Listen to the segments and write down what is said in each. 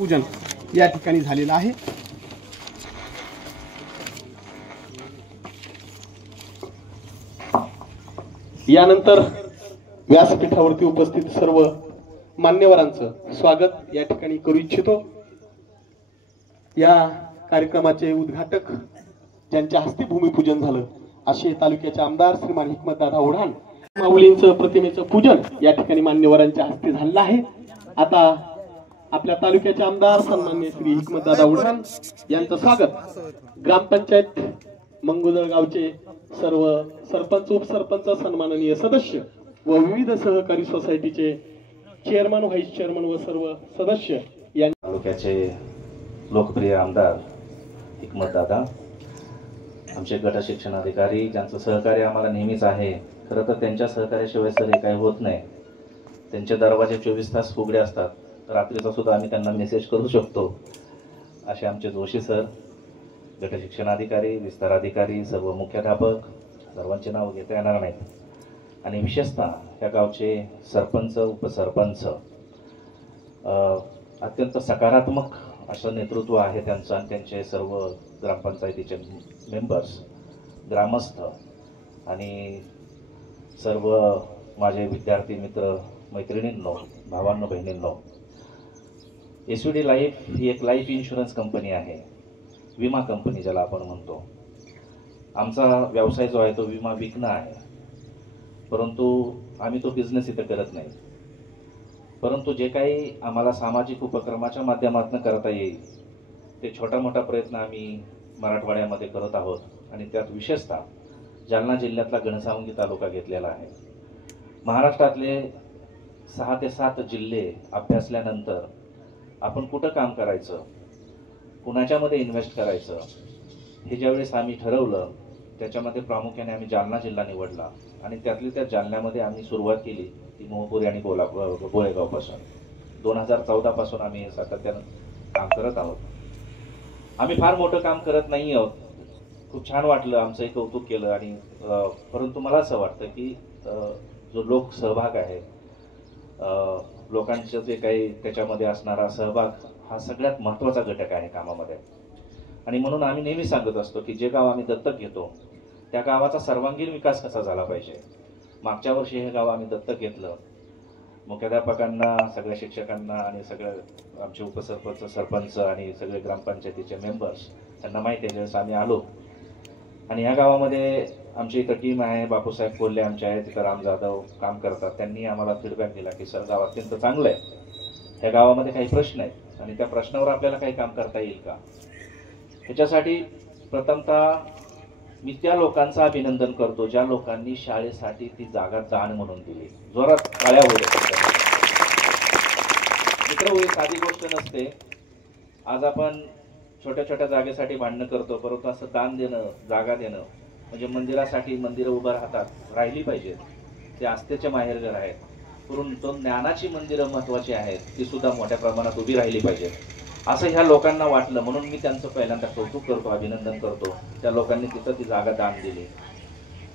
पूजन या ठिकाणी झालेलं आहे। यानंतर व्यासपीठावरती उपस्थित सर्व मान्यवरांचं स्वागत या ठिकाणी करू इच्छितो। या कार्यक्रमाचे उद्घाटक ज्यांच्या हस्ते भूमिपूजन झालं असे तालुक्याचे आमदार श्रीमान हिकमतदादा ओढाण माऊलींचं प्रतिमेचं पूजन या ठिकाणी मान्यवरांच्या हस्ते झालं आहे। आता आपल्या तालुक्याचे आमदार सन्माननीय श्री हिकमतदादा ओढाण यांचं स्वागत ग्रामपंचायत मंगुदळ गावचे सर्व सरपंच उपसरपंच सन्माननीय सदस्य व विविध सहकारी सोसायटीचे चेअरमन व्हाईस चेअरमन व सर्व सदस्य या तालुक्याचे लोकप्रिय आमदार हिकमतदादा, आमचे गट शिक्षणाधिकारी ज्यांचं सहकार्य आम्हाला नेहमीच आहे। खरं तर त्यांच्या सहकार्याशिवाय सर हे काही होत नाही। त्यांचे दरवाजे 24 तास उघडे असतात, रात्रीचा सुद्धा आम्ही त्यांना मेसेज करू शकतो असे आमचे जोशी सर, गट शिक्षणाधिकारी, विस्तार अधिकारी, सर्व मुख्याध्यापक, सर्वांचे नाव घेता येणार नाहीत आणि विशेषतः या गावचे सरपंच उपसरपंच अत्यंत सकारात्मक असं नेतृत्व आहे त्यांचं आणि त्यांचे सर्व ग्रामपंचायतीचे मेंबर्स, ग्रामस्थ आणि सर्व माझे विद्यार्थी मित्र मैत्रिणींनो, भावांनो, बहिणींनो, एसव्हीडी लाईफ ही एक लाईफ इन्शुरन्स कंपनी आहे, विमा कंपनी ज्याला आपण म्हणतो। आमचा व्यवसाय जो आहे तो विमा विकणं आहे, परंतु आम्ही तो बिझनेस इथं करत नाही। परंतु जे काही आम्हाला सामाजिक उपक्रमाच्या माध्यमातून करता येईल ते छोटा मोठा प्रयत्न आम्ही मराठवाड्यामध्ये करत आहोत आणि त्यात विशेषतः जालना जिल्ह्यातला घनसावंगी तालुका घेतलेला आहे। महाराष्ट्रातले 6 ते 7 जिल्हे अभ्यासल्यानंतर आपण कुठं काम करायचं, कुणाच्यामध्ये इन्व्हेस्ट करायचं हे ज्यावेळेस आम्ही ठरवलं त्याच्यामध्ये प्रामुख्याने आम्ही जालना जिल्हा निवडला आणि त्यातली त्या जालन्यामध्ये आम्ही सुरुवात केली ती मोहपुरी आणि बोळेगावपासून। 2014 पासून आम्ही सातत्यानं काम करत आहोत। आम्ही फार मोठं काम करत नाही आहोत, खूप छान वाटलं, आमचंही कौतुक केलं आणि परंतु मला असं वाटतं की जो लोक सहभाग आहे, लोकांचं जे काही त्याच्यामध्ये असणारा सहभाग हा सगळ्यात महत्त्वाचा घटक आहे कामामध्ये आणि म्हणून आम्ही नेहमी सांगत असतो की जे गाव आम्ही दत्तक घेतो त्या गावाचा सर्वांगीण विकास कसा झाला पाहिजे। मागच्या वर्षी हे गाव आम्ही दत्तक घेतलं, मुख्याध्यापकांना, सगळ्या शिक्षकांना आणि सगळ्या आमचे उपसरपंच, सरपंच आणि सगळे ग्रामपंचायतीचे मेंबर्स त्यांना माहिती आहे ज्यावेळेस आम्ही आलो आणि ह्या गावामध्ये आमची इथं टीम आहे, बापूसाहेब कोल्हे आमचे आहेत, तिथं राम जाधव काम करतात, त्यांनी आम्हाला फीडबॅक दिला की सर गाव अत्यंत चांगलं आहे, ह्या गावामध्ये काही प्रश्न आहेत आणि त्या प्रश्नावर आपल्याला काही काम करता येईल का। ह्याच्यासाठी प्रथमतः मी त्या लोकांचं अभिनंदन करतो ज्या लोकांनी शाळेसाठी ती जागा दान म्हणून दिली। जोरात टाळ्या होऊ द्या मित्र, ही साधी गोष्ट नसते। आज आपण छोट्या छोट्या जागेसाठी भांडणं करतो, परंतु असं दान देणं, जागा देणं म्हणजे मंदिरासाठी मंदिरं उभं राहतात, राहिली पाहिजेत, ते आस्थेचे माहेरघर आहेत, परंतु ज्ञानाची मंदिरं महत्त्वाची आहेत, ती सुद्धा मोठ्या प्रमाणात उभी राहिली पाहिजेत असं ह्या लोकांना वाटलं, म्हणून मी त्यांचं पहिल्यांदा कौतुक करतो, अभिनंदन करतो। त्या लोकांनी तिथं ती जागा दान दिली।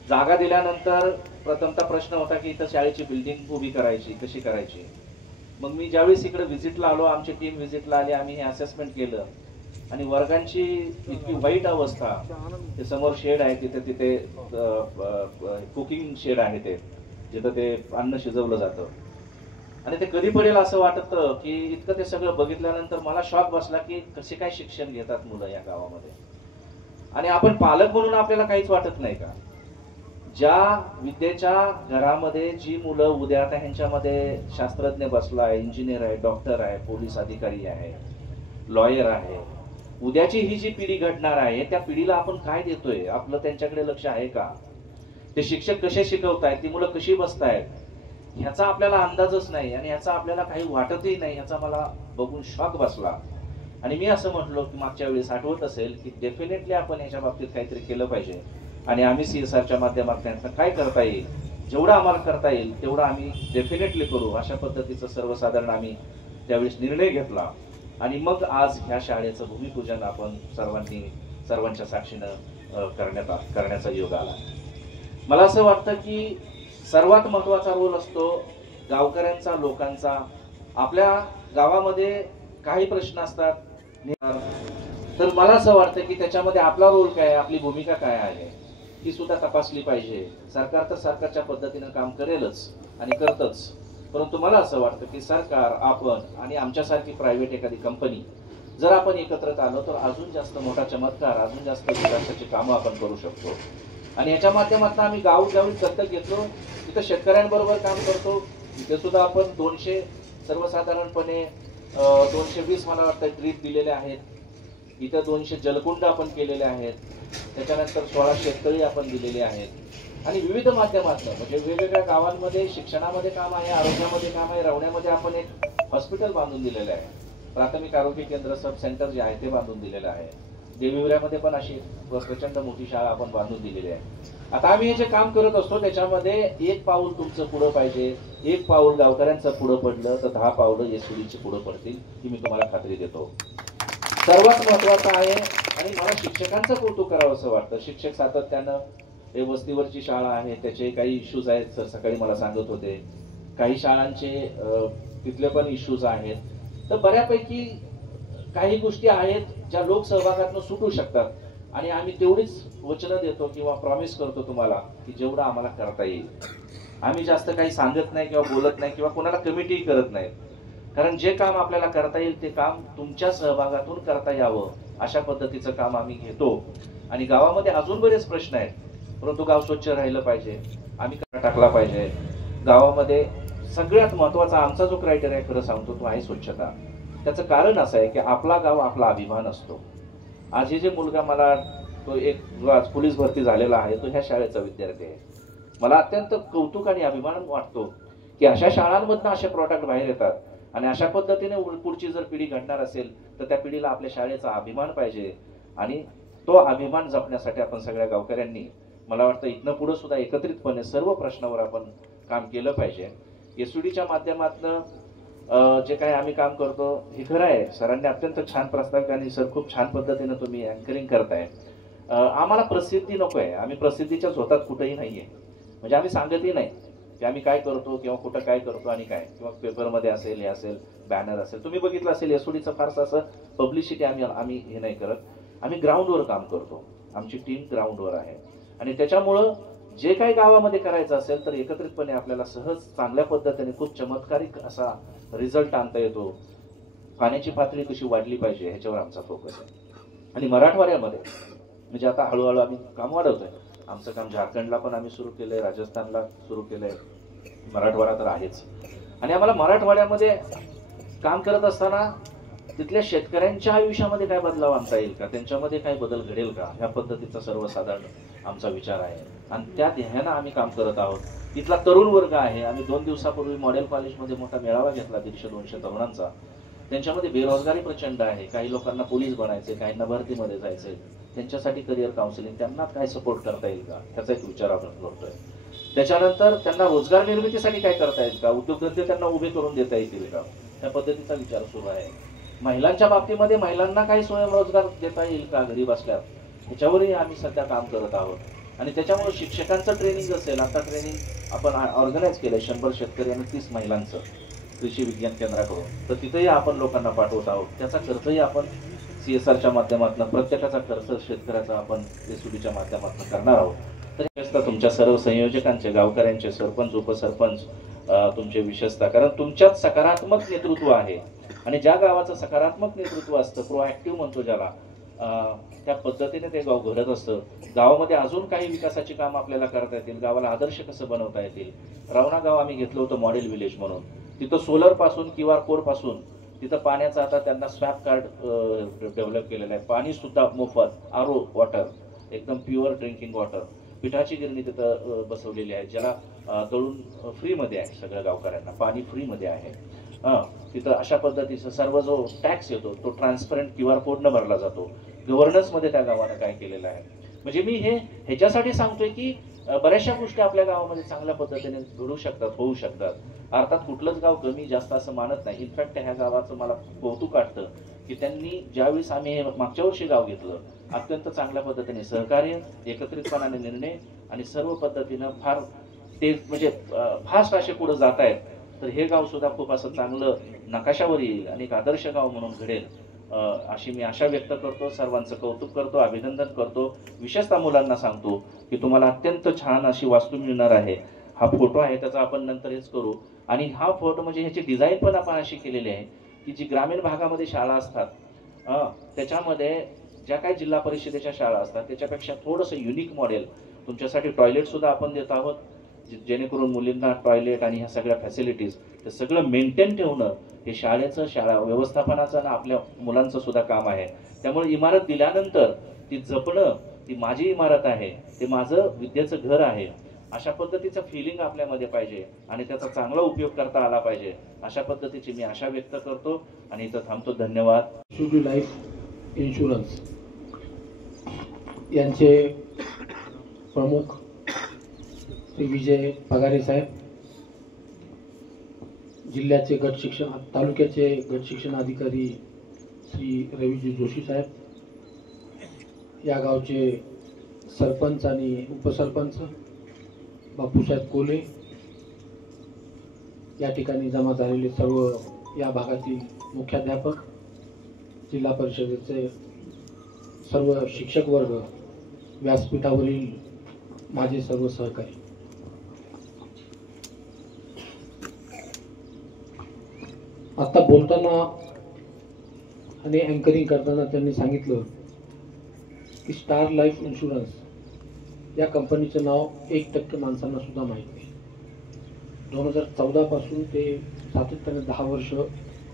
जागा दिल्यानंतर प्रथमतः प्रश्न होता की इथं शाळेची बिल्डिंग उभी करायची, कशी करायची। मग मी ज्यावेळेस इकडे व्हिजिटला आलो, आमची टीम व्हिजिटला आली, आम्ही हे असेसमेंट केलं आणि वर्गांची इतकी वाईट अवस्था, ते समोर शेड आहे तिथे कुकिंग शेड आहे ते जिथं ते अन्न शिजवलं जातं आणि ते कधी पडेल असं वाटतं की इतकं ते सगळं बघितल्यानंतर मला शॉक बसला की कसे काय शिक्षण घेतात मुलं या गावामध्ये आणि आपण पालक म्हणून आपल्याला काहीच वाटत नाही का। ज्या विद्येच्या घरामध्ये जी मुलं उद्या आता ह्यांच्यामध्ये शास्त्रज्ञ बसला आहे, इंजिनियर आहे, डॉक्टर आहे, पोलीस अधिकारी आहे, लॉयर आहे, उद्याची ही जी पिढी घडणार आहे त्या पिढीला आपण काय देतोय, आपलं त्यांच्याकडे लक्ष आहे का, ते शिक्षक कसे शिकवतायत, ती मुलं कशी बसतायत ह्याचा आपल्याला अंदाजच नाही आणि ह्याचा आपल्याला काही वाटतही नाही, ह्याचा मला बघून शॉक बसला आणि मी असं म्हटलो की मागच्या वेळेस आठवत असेल की डेफिनेटली आपण ह्याच्या बाबतीत काहीतरी केलं पाहिजे आणि आम्ही CSRच्या माध्यमातून काय करता येईल, जेवढं आम्हाला करता येईल तेवढं आम्ही डेफिनेटली करू अशा पद्धतीचं सर्वसाधारण आम्ही त्यावेळेस निर्णय घेतला आणि मग आज ह्या शाळेचं भूमिपूजन आपण सर्वांच्या साक्षीनं करण्याचा योग आला। मला असं वाटतं की सर्वात महत्त्वाचा रोल असतो गावकऱ्यांचा, लोकांचा। आपल्या गावामध्ये काही प्रश्न असतात, तर मला असं वाटतं की त्याच्यामध्ये आपला रोल काय आहे, आपली भूमिका काय आहे ती सुद्धा तपासली पाहिजे. सरकार तर सरकारच्या पद्धतीनं काम करेलच आणि करतच, परंतु मला असं वाटतं की सरकार, आपण आणि आमच्यासारखी प्रायव्हेट एखादी कंपनी जर आपण एकत्रित आलो तर अजून जास्त मोठा चमत्कार, अजून जास्त विकासाची कामं आपण करू शकतो. आणि याच्या माध्यमातून आम्ही गावोगावी दत्तक घेतलो, तिथं शेतकऱ्यांबरोबर काम करतो. तिथे सुद्धा आपण 200 सर्वसाधारणपणे 220 मला वाटतं ड्रीप दिलेले आहेत. इथं 200 जलकुंड आपण केलेले आहेत. त्याच्यानंतर 16 शेततळी आपण दिलेले आहेत. आणि विविध माध्यमातून म्हणजे वेगवेगळ्या गावांमध्ये शिक्षणामध्ये काम आहे, आरोग्यामध्ये काम आहे, रवण्यामध्ये आपण एक हॉस्पिटल बांधून दिलेलं आहे. प्राथमिक आरोग्य केंद्र सब सेंटर जे आहे ते बांधून दिलेलं आहे. देवीवऱ्यामध्ये पण अशी प्रचंड मोठी शाळा आपण बांधून दिलेली आहे. आता आम्ही हे जे काम करत असतो त्याच्यामध्ये एक पाऊल तुमचं पुढं पाहिजे, एक पाऊल गावकऱ्यांचं पुढं पडलं तर 10 पावलं येसुडीची पुढं पडतील, ही मी तुम्हाला खात्री देतो. सर्वात महत्वाचं आहे. आणि मला शिक्षकांचं कौतुक करावं असं वाटतं. शिक्षक सातत्यानं हे वस्तीवरची शाळा आहे त्याचे काही इश्यूज आहेत, सर सकाळी मला सांगत होते. काही शाळांचे तिथले पण इश्यूज आहेत. तर बऱ्यापैकी काही गोष्टी आहेत ज्या लोकसहभागातून सुटू शकतात. आणि आम्ही तेवढीच वचनं देतो किंवा प्रॉमिस करतो तुम्हाला की जेवढं आम्हाला करता येईल. आम्ही जास्त काही सांगत नाही किंवा बोलत नाही किंवा कोणाला कमिटी करत नाही, कारण जे काम आपल्याला करता येईल ते काम तुमच्या सहभागातून करता यावं अशा पद्धतीचं काम आम्ही घेतो. आणि गावामध्ये अजून बरेच प्रश्न आहेत, परंतु गाव स्वच्छ राहिलं पाहिजे, आम्ही कचरा टाकला पाहिजे. गावामध्ये सगळ्यात महत्वाचा आमचा जो क्रायटेरिया खरं सांगतो तो आहे स्वच्छता. त्याचं कारण असं आहे की आपला गाव आपला अभिमान असतो. आज हे जे मुलगा मला तो एक जो आज पोलीस भरती झालेला आहे तो ह्या शाळेचा विद्यार्थी आहे. मला अत्यंत कौतुक आणि अभिमान वाटतो की अशा शाळांमधनं असे प्रॉडक्ट बाहेर येतात. आणि अशा पद्धतीने पुढची जर पिढी घडणार असेल तर त्या पिढीला आपल्या शाळेचा अभिमान पाहिजे. आणि तो अभिमान जपण्यासाठी आपण सगळ्या गावकऱ्यांनी मला वाटतं इथनं पुढे सुद्धा एकत्रितपणे सर्व प्रश्नावर आपण काम केलं पाहिजे. एसयूडीच्या माध्यमातून जे काही आम्ही काम करतो हे खरं आहे. सरांनी अत्यंत छान प्रस्ताव आणि सर खूप छान पद्धतीनं तुम्ही अँकरिंग करताय. आम्हाला प्रसिद्धी नको आहे, आम्ही प्रसिद्धीच्या झोतात कुठेही नाहीये. म्हणजे आम्ही सांगतही नाही की आम्ही काय करतो किंवा कुठं काय करतो आणि काय, किंवा पेपरमध्ये असेल, हे असेल, बॅनर असेल. तुम्ही बघितलं असेल एसओडीचं फारसं असं पब्लिसिटी आम्ही हे नाही करत. आम्ही ग्राउंडवर काम करतो, आमची टीम ग्राउंडवर आहे. आणि त्याच्यामुळं जे काही गावामध्ये करायचं असेल तर एकत्रितपणे आपल्याला सहज चांगल्या पद्धतीने खूप चमत्कारिक असा रिझल्ट आणता येतो. पाण्याची पातळी कशी वाढली पाहिजे ह्याच्यावर आमचा फोकस आहे. आणि मराठवाड्यामध्ये म्हणजे आता हळूहळू आम्ही काम वाढवतोय. आमचं काम झारखंडला पण आम्ही सुरू केलंय, राजस्थानला सुरू केलंय, मराठवाडा तर आहेच. आणि आम्हाला मराठवाड्यामध्ये काम करत असताना तिथल्या शेतकऱ्यांच्या आयुष्यामध्ये काय बदलाव आणता येईल का, त्यांच्यामध्ये काय बदल घडेल का, ह्या पद्धतीचा सर्वसाधारण आमचा विचार आहे. आणि त्या ध्येयानं आम्ही काम करत आहोत. तिथला तरुण वर्ग आहे. आम्ही 2 दिवसापूर्वी मॉडेल कॉलेजमध्ये मोठा मेळावा घेतला 150-200 तरुणांचा. त्यांच्यामध्ये बेरोजगारी प्रचंड आहे. काही लोकांना पोलीस बनायचे, काहींना भरतीमध्ये जायचंय. त्यांच्यासाठी करिअर काउन्सिलिंग, त्यांना काय सपोर्ट करता येईल का त्याचा एक विचार आपण करतोय. त्याच्यानंतर त्यांना रोजगार निर्मितीसाठी काय करता येईल का, उद्योगधंदे त्यांना उभे करून देता येतील का, त्या पद्धतीचा विचार सुरू आहे. महिलांच्या बाबतीमध्ये महिलांना काही स्वयंरोजगार देता येईल का घरी बसल्यात, ह्याच्यावरही आम्ही सध्या काम करत आहोत. आणि त्याच्यामुळे शिक्षकांचं ट्रेनिंग असेल, आता ट्रेनिंग आपण ऑर्गनाईज केलंय 100 शेतकरी आणि 30 महिलांचं कृषी विज्ञान केंद्राकडून. तर तिथेही आपण लोकांना पाठवत आहोत. त्याचा खर्चही आपण CSRच्या माध्यमातून, प्रत्येकाचा खर्च शेतकऱ्याचा आपण एसयूडीच्या माध्यमातून करणार आहोत. तर तुमच्या सर्व संयोजकांचे, गावकऱ्यांचे, सरपंच, उपसरपंच, तुमचे विशेषतः, कारण तुमच्यात सकारात्मक नेतृत्व आहे. आणि ज्या गावाचं सकारात्मक नेतृत्व असतं, प्रोएक्टिव्ह म्हणतो ज्याला, त्या पद्धतीने ते गाव घडत असतं. गावामध्ये अजून काही विकासाची काम आपल्याला करता येतील, गावाला आदर्श कसं बनवता येतील. रावणा गाव आम्ही घेतलं होतं मॉडेल विलेज म्हणून. तिथं सोलर पासून, QR कोड पासून, तिथं पाण्याचं आता त्यांना स्वॅप कार्ड डेव्हलप केलेलं आहे. पाणी सुद्धा मोफत, RO वॉटर, एकदम प्युअर ड्रिंकिंग वॉटर. पिठाची गिरणी तिथं बसवलेली आहे, ज्याला दळून फ्रीमध्ये आहे, सगळ्या गावकऱ्यांना पाणी फ्रीमध्ये आहे. तिथं अशा पद्धतीचा सर्व जो टॅक्स येतो तो ट्रान्सपरंट QR कोडनं भरला जातो. गव्हर्नन्समध्ये त्या गावानं काय केलेलं आहे. म्हणजे मी ह्याच्यासाठी सांगतोय की बऱ्याचशा गोष्टी आपल्या गावामध्ये चांगल्या पद्धतीने घडू शकतात, होऊ शकतात. अर्थात कुठलंच गाव कमी जास्त असं मानत नाही. इनफॅक्ट ह्या गावाचं मला कौतुक वाटतं की त्यांनी ज्यावेळेस आम्ही हे मागच्या वर्षी गाव घेतलं, अत्यंत चांगल्या पद्धतीने सहकार्य, एकत्रितपणाने निर्णय आणि सर्व पद्धतीनं फार ते म्हणजे फास्ट असे पुढे जात आहेत. तर हे गाव सुद्धा खूप असं चांगलं नकाशावर येईल आणि एक आदर्श गाव म्हणून घडेल अशी मी आशा व्यक्त करतो. सर्वांचं कौतुक करतो, अभिनंदन करतो. विशेषतः मुलांना सांगतो की तुम्हाला अत्यंत छान अशी वास्तू मिळणार आहे. हा फोटो आहे त्याचा आपण नंतर हेच करू. आणि हा फोटो म्हणजे ह्याची डिझाईन पण आपण अशी केलेली आहे की जी ग्रामीण भागामध्ये शाळा असतात त्याच्यामध्ये ज्या काही जिल्हा परिषदेच्या शाळा असतात त्याच्यापेक्षा थोडंसं युनिक मॉडेल तुमच्यासाठी टॉयलेट सुद्धा आपण देत आहोत, जेणेकरून मुलींना टॉयलेट आणि ह्या सगळ्या फॅसिलिटीज ते सगळं मेंटेन ठेवणं हे शाळेचं, शाळा व्यवस्थापनाचं आणि आपल्या मुलांचं सुद्धा काम आहे. त्यामुळे इमारत दिल्यानंतर ती जपणं, ती माझी इमारत आहे, ते माझं विद्येचं घर आहे, अशा पद्धतीचं फिलिंग आपल्यामध्ये पाहिजे आणि त्याचा चांगला उपयोग करता आला पाहिजे. अशा पद्धतीची मी आशा व्यक्त करतो आणि इथं थांबतो. धन्यवाद. एसयूडी लाईफ इन्शुरन्स यांचे प्रमुख श्री विजय पगारे साहेब, जिल्ह्याचे गट शिक्षण तालुक्याचे गट शिक्षण अधिकारी श्री रवीजी जोशी साहेब, या गावचे सरपंच आणि उपसरपंच बापूसाहेब कोले, या ठिकाणी जमा झालेले सर्व या भागातील मुख्याध्यापक, जिल्हा परिषदेचे सर्व शिक्षक वर्ग, व्यासपीठावरील माझे सर्व सहकारी, आता बोलताना आणि अँकरिंग करताना त्यांनी सांगितलं की स्टार लाईफ इन्शुरन्स या कंपनीचं नाव 1% माणसांना सुद्धा माहीत नाही. 2014 पासून ते सातत्याने 10 वर्ष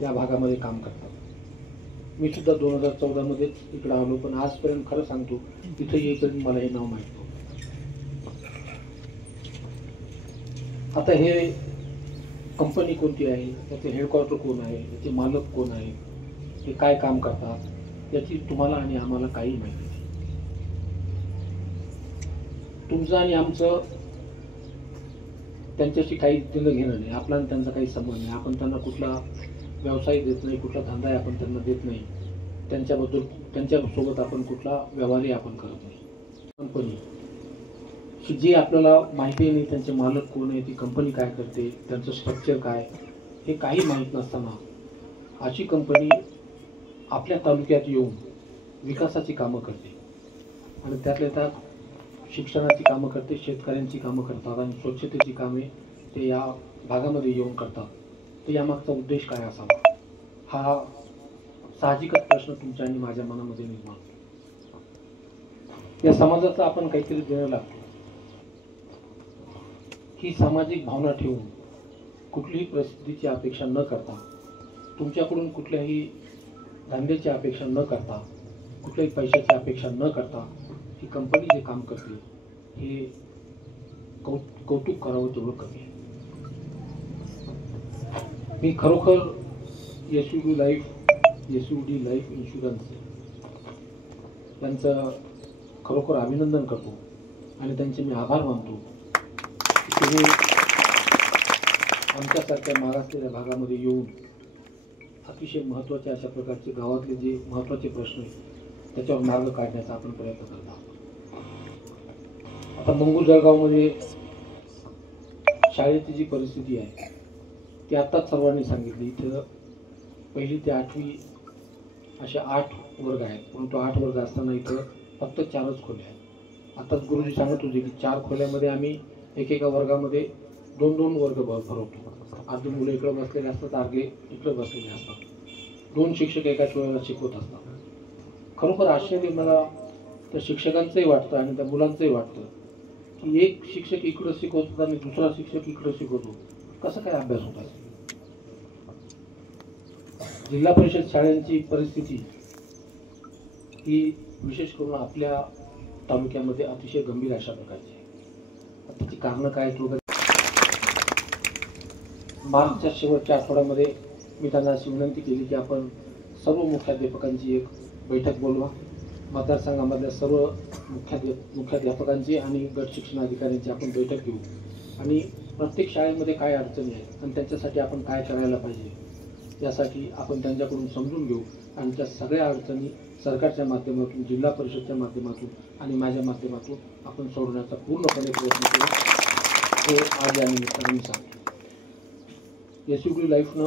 या भागामध्ये काम करतात. मी सुद्धा 2014 मध्येच इकडे आलो, पण आजपर्यंत खरं सांगतो तिथे येईपर्यंत मला हे नाव माहीत नव्हतं. आता हे कंपनी कोणती आहे, त्याचे हेडक्वार्टर कोण आहे, त्याचे मालक कोण आहे, ते काय काम करतात, याची तुम्हाला आणि आम्हाला काही माहिती नाही. तुमचं आणि आमचं त्यांच्याशी काही देणं घेणं नाही, आपला आणि त्यांचा काही संबंध नाही. आपण त्यांना कुठला व्यवसाय देत नाही, कुठला धंदा आपण त्यांना देत नाही, त्यांच्यासोबत आपण कुठला व्यवहारही आपण करत नाही. कंपनी की जे आपल्याला माहिती नाही, त्यांचे मालक कोण आहे, ती कंपनी काय करते, त्यांचं स्ट्रक्चर काय, हे काही माहीत नसताना अशी कंपनी आपल्या तालुक्यात येऊन विकासाची कामं करते आणि त्यातल्या त्यात शिक्षणाची कामं करते, शेतकऱ्यांची कामं करतात आणि स्वच्छतेची कामे ते या भागामध्ये येऊन करतात. तर यामागचा उद्देश काय असावा, हा साहजिकच प्रश्न तुमच्या आणि माझ्या मनामध्ये निर्माण होतो. या समाजाचा आपण काहीतरी देणं लागतो. ही सामाजिक भावना ठेवून कुठलीही प्रसिद्धीची अपेक्षा न करता, तुमच्याकडून कुठल्याही धंद्याची अपेक्षा न करता, कुठल्याही पैशाची अपेक्षा न करता ही कंपनी जे काम करते हे कौतुक करावं तेवढं कमी आहे. मी खरोखर एसयूडी लाईफ इन्शुरन्स यांचं खरोखर अभिनंदन करतो आणि त्यांचे मी आभार मानतो. तुम्ही आमच्यासारख्या मागासलेल्या भागामध्ये येऊन अतिशय महत्त्वाचे अशा प्रकारचे गावातले जे महत्त्वाचे प्रश्न आहेत त्याच्यावर मार्ग काढण्याचा आपण प्रयत्न करत आहोत. आता मंगूर जळगावमध्ये शाळेची जी परिस्थिती आहे ती आत्ताच सर्वांनी सांगितली. इथं 1ली ते 8वी असे 8 वर्ग आहेत, परंतु 8 वर्ग असताना इथं फक्त 4च खोल्या आहेत. आताच गुरुजी सांगत होते की 4 खोल्यामध्ये आम्ही एकेका वर्गामध्ये 2-2 वर्ग भरवतो. अर्धी मुलं इकडं बसलेले असतात, अर्धे इकडं बसलेले असतात. 2 शिक्षक एकाच वेळेला शिकवत असतात. खरोखर आश्चर्य मला त्या शिक्षकांचंही वाटतं आणि त्या मुलांचंही वाटतं की एक शिक्षक इकडं शिकवतो आणि दुसरा शिक्षक इकडं शिकवतो, कसं काय अभ्यास होत असेल. जिल्हा परिषद शाळांची परिस्थिती ही विशेष करून आपल्या तालुक्यामध्ये अतिशय गंभीर अशा प्रकारची आहे. त्याची कारणं काय आहेत? मार्चच्या शेवटच्या आठवड्यामध्ये मी त्यांना अशी विनंती केली की आपण सर्व मुख्याध्यापकांची एक बैठक बोलवा. मतदारसंघामधल्या सर्व मुख्याध्यापकांची आणि गट शिक्षण अधिकाऱ्यांची आपण बैठक घेऊ आणि प्रत्येक शाळेमध्ये काय अडचणी आहेत आणि त्यांच्यासाठी आपण काय करायला पाहिजे यासाठी आपण त्यांच्याकडून समजून घेऊ आणि त्या सगळ्या अडचणी सरकारच्या माध्यमातून, जिल्हा परिषदच्या माध्यमातून आणि माझ्या माध्यमातून आपण सोडवण्याचा पूर्णपणे प्रयत्न करू हे आज या निमित्ताने मी सांगतो. एसयूडी लाईफनं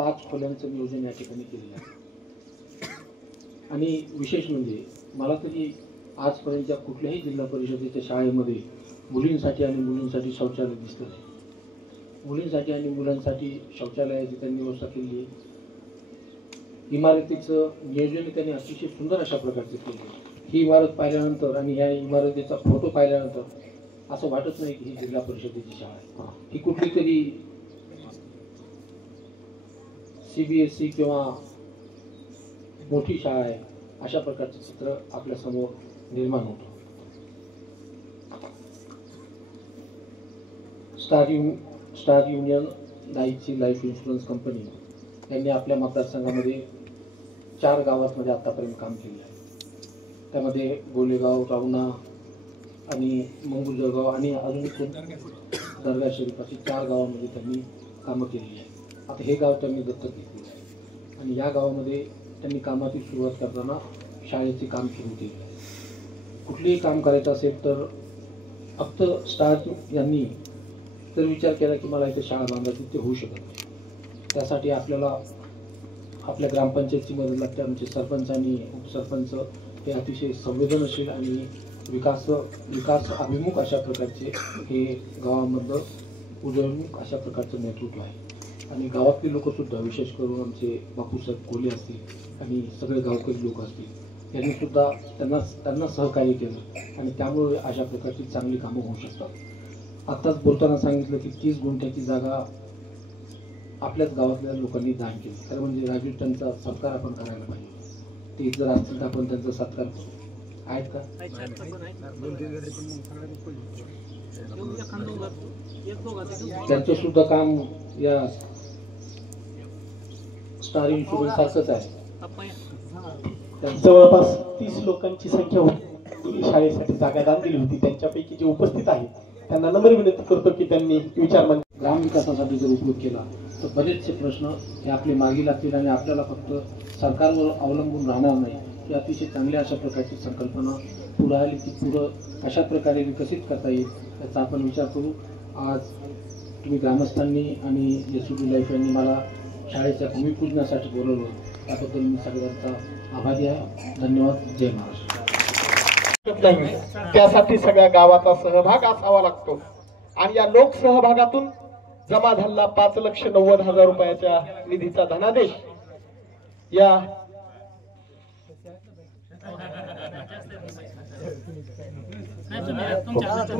5 खोल्यांचं नियोजन या ठिकाणी केलेलं आहे. आणि विशेष म्हणजे मला तरी आजपर्यंतच्या कुठल्याही जिल्हा परिषदेच्या शाळेमध्ये मुलींसाठी आणि मुलींसाठी शौचालय दिसलं नाही. मुलींसाठी आणि मुलांसाठी शौचालयाची त्यांनी व्यवस्था केली आहे. इमारतीचं नियोजन त्यांनी अतिशय सुंदर अशा प्रकारचे केले. ही इमारत पाहिल्यानंतर आणि या इमारतीचा फोटो पाहिल्यानंतर असं वाटत नाही की ही जिल्हा परिषदेची शाळा आहे. ही कुठली तरी CBSE किंवा मोठी शाळा आहे अशा प्रकारचं चित्र आपल्या समोर निर्माण होतं. स्टार युनियन लाईफची लाईफ इन्शुरन्स कंपनी यांनी आपल्या मतदारसंघामध्ये 4 गावांमध्ये आतापर्यंत काम केले आहे. त्यामध्ये गोलेगाव, रावणा आणि मंगुजळगाव आणि अजून दर्गा शरीफ अशी 4 गावांमध्ये त्यांनी कामं केलेली आहे. आता हे गाव त्यांनी दत्तक घेतलेलं आहे आणि या गावामध्ये त्यांनी कामाची सुरुवात करताना शाळेचे काम सुरू केले आहे. कुठलेही काम करायचं असेल तर फक्त स्टार यांनी जर विचार केला की मला इथे शाळा बांधायची ते होऊ शकत नाही. त्यासाठी आपल्याला आपल्या ग्रामपंचायतची मदत लागते. आमचे सरपंच आणि उपसरपंच हे अतिशय संवेदनशील आणि विकास अभिमुख अशा प्रकारचे हे गावामधलं उदयोन्मुख अशा प्रकारचं नेतृत्व आहे. आणि गावातले लोकसुद्धा विशेष करून आमचे बापूसाहेब कोले असतील आणि सगळे गावकरी लोक असतील यांनी सुद्धा त्यांना सहकार्य केलं आणि त्यामुळे अशा प्रकारची चांगली कामं होऊ शकतात. आत्ताच बोलताना सांगितलं की 30 गुंठ्याची जागा आपल्याच गावातल्या लोकांनी दान केली. तर म्हणजे राजू त्यांचा सत्कार आपण करायला पाहिजे. ते जर असतील तर आपण त्यांचा सत्कार करू. आहेत का? त्यांचं सुद्धा काम या स्टार इन्शुरन्स सारखंच आहे. जवळपास 30 लोकांची संख्या होती शाळेसाठी जागा दान दिली होती. त्यांच्यापैकी जे उपस्थित आहेत त्यांना नम्र विनंती करतो की त्यांनी विचार ग्राम विकासासाठी जर उपयोग केला तर बरेचसे प्रश्न हे आपले मार्गी लागतील आणि आपल्याला फक्त सरकारवर अवलंबून राहणार नाही. ही अतिशय चांगल्या अशा प्रकारची संकल्पना पुढे आली की पुढं अशा प्रकारे विकसित करता येईल याचा आपण विचार करू. आज तुम्ही ग्रामस्थांनी आणि SUD लाईफ यांनी मला शाळेच्या भूमिपूजनासाठी बोलवलं त्याबद्दल मी सगळ्यांचा आभारी आहे. धन्यवाद. जय महाराष्ट्र. त्यासाठी सगळ्या गावाचा सहभाग असावा लागतो आणि या लोकसहभागातून जमा झालेला 5,90,000 रुपयाच्या निधीचा धनादेश या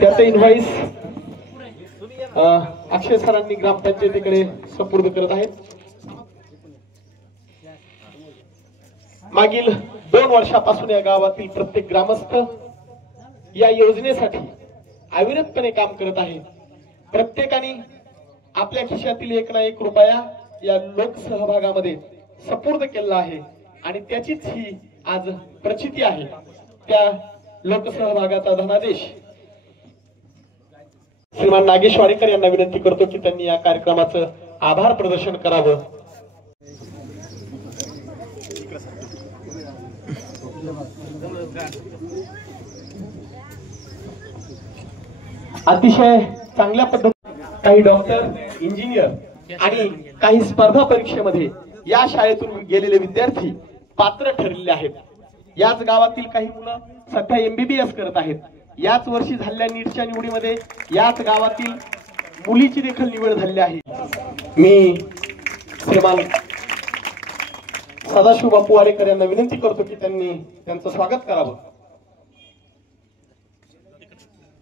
त्याचे इनव्हाइस अक्षय सरांनी ग्रामपंचायतीकडे सुपूर्द करत आहेत. मागील 2 वर्षापासून या गावातील प्रत्येक ग्रामस्थ या योजनेसाठी अविरतपणे काम करत आहे. प्रत्येकाने आपल्या खिशातील 1 ना 1 रुपया या लोकसहभागामध्ये सुपूर्द केला आहे आणि त्याचीच ही आज प्रचिती आहे. त्या लोकसहभागाचा धनादेश श्रीमान नागेश वाडेकर यांना विनंती करतो की त्यांनी या कार्यक्रमाचं आभार प्रदर्शन करावं. अतिशय चांगल्या पद्धतीने काही डॉक्टर, इंजिनियर आणि काही स्पर्धा परीक्षेमध्ये या शाळेतून गेलेले विद्यार्थी पात्र ठरलेले आहेत. याच गावातील काही मुलं सध्या MBBS करत आहेत. याच वर्षी झालेल्या नीटच्या निवडीमध्ये याच गावातील मुलीची देखील निवड झालेली आहे. मी श्रीमान सदाशिव बापू वाडेकर यांना विनंती करतो की त्यांनी त्यांचं स्वागत करावं.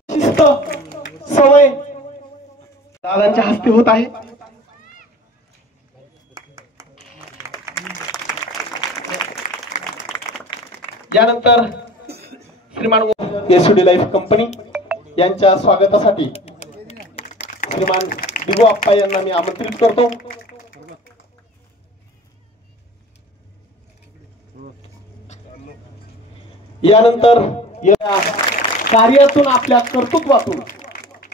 शिस्त सवय दादांच्या हस्ते होत आहे. यानंतर श्रीमान SUD लाईफ कंपनी यांच्या स्वागतासाठी श्रीमान दिगो आप्पा यांना मी आमंत्रित करतो. यानंतर या कार्यातून आपल्या कर्तृत्वातून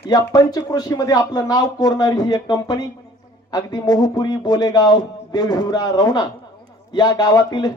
या पंचक्रोशीमध्ये आपलं नाव कोरणारी ही एक कंपनी अगदी मोहपुरी, बोलेगाव, देवहिवरा, रवणा या गावातील